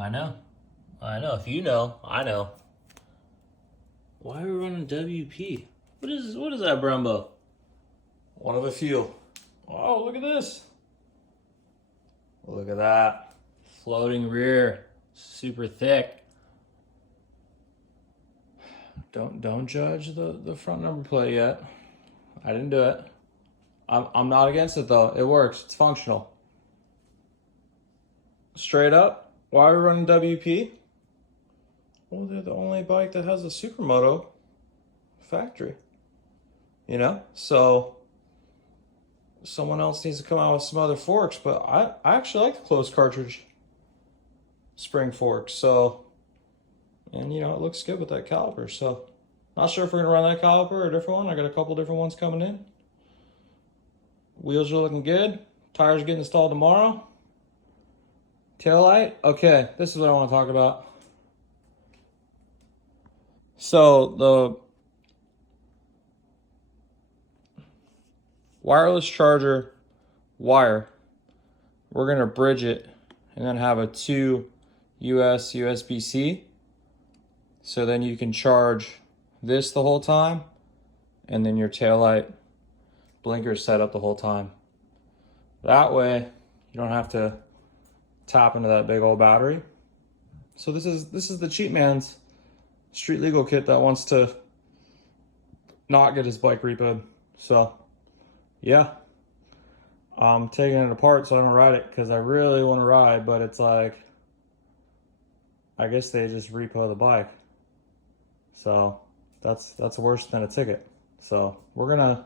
I know. I know. If you know, I know. Why are we running WP? What is that, Brumbo? One of a few. Oh, look at this. Look at that. Floating rear. Super thick. Don't judge the front number plate yet. I didn't do it. I'm not against it though. It works. It's functional. Straight up, why are we running WP? Well, they're the only bike that has a Supermoto factory. You know? So someone else needs to come out with some other forks, but I actually like the closed cartridge spring forks. So, and you know, it looks good with that caliper. So, not sure if we're gonna run that caliper or a different one. I got a couple different ones coming in. Wheels are looking good. Tires getting installed tomorrow. Tail light. Okay, this is what I want to talk about. So the wireless charger wire, we're gonna bridge it and then have a 2 US USB-C. So then you can charge this the whole time, and then your taillight blinker set up the whole time. That way you don't have to tap into that big old battery. So this is the cheap man's street legal kit that wants to not get his bike repoed. So yeah, I'm taking it apart so I don't ride it because I really want to ride, but it's like, I guess they just repo the bike. So that's worse than a ticket. So we're gonna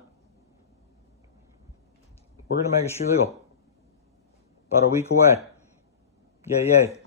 make it street legal. About a week away. Yay, yay.